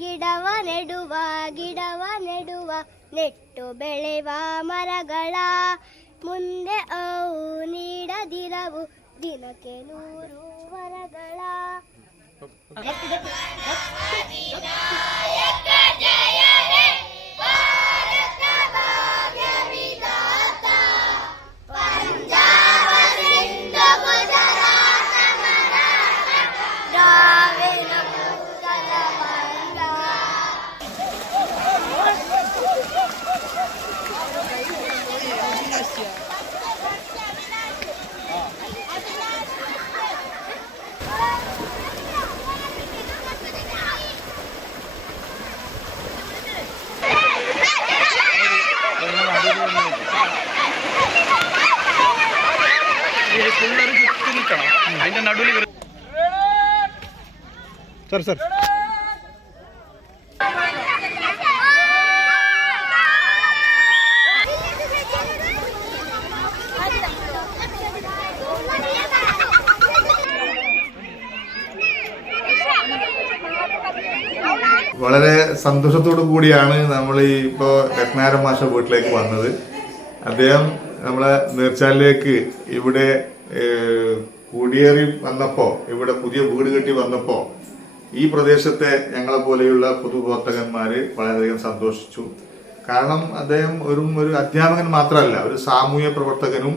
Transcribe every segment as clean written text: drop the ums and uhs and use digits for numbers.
ಗಿಡವ ನೆಡುವ ನೆಟ್ಟು ಬೆಳೆವ ಮರಗಳ ಮುಂದೆ ಅವು ನೀಡದಿರವು ದಿನಕ್ಕೆ 100 ವರಗಳ. सर വളരെ സന്തോഷത്തോടു കൂടിയാണ് നമ്മൾ ഇപ്പോൾ രത്നാകരൻ മാഷ വീട്ടിലേക്ക് വന്നത്. അദ്ദേഹം നമ്മളെ നീർച്ചാലിലേക്ക് ഇവിടെ കുടിയേറി വന്നപ്പോൾ, ഇവിടെ പുതിയ വീട് കെട്ടി വന്നപ്പോൾ ഈ പ്രദേശത്തെ ഞങ്ങളെ പോലെയുള്ള പൊതുപ്രവർത്തകന്മാര് വളരെയധികം സന്തോഷിച്ചു. കാരണം അദ്ദേഹം ഒരു അധ്യാപകൻ മാത്രമല്ല, ഒരു സാമൂഹ്യ പ്രവർത്തകനും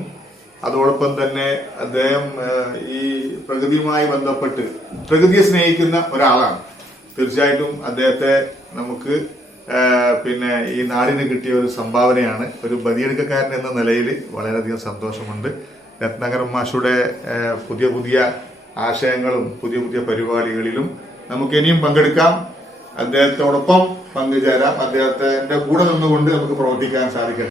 അതോടൊപ്പം തന്നെ അദ്ദേഹം ഈ പ്രകൃതിയുമായി ബന്ധപ്പെട്ട് പ്രകൃതിയെ സ്നേഹിക്കുന്ന ഒരാളാണ്. തീർച്ചയായിട്ടും അദ്ദേഹത്തെ നമുക്ക് ഈ നാടിന് കിട്ടിയ ഒരു സംഭാവനയാണ്. ഒരു ബദിയെടുക്കക്കാരൻ എന്ന നിലയിൽ വളരെയധികം സന്തോഷമുണ്ട്. രത്നാകരൻ മാഷുടെ പുതിയ ആശയങ്ങളും പുതിയ പരിപാടികളിലും നമുക്ക് ഇനിയും പങ്കെടുക്കാം. അദ്ദേഹത്തോടൊപ്പം പങ്കുചേരാം. അദ്ദേഹത്തിന്റെ കൂടെ നിന്നുകൊണ്ട് നമുക്ക് പ്രവർത്തിക്കാൻ സാധിക്കട്ടെ.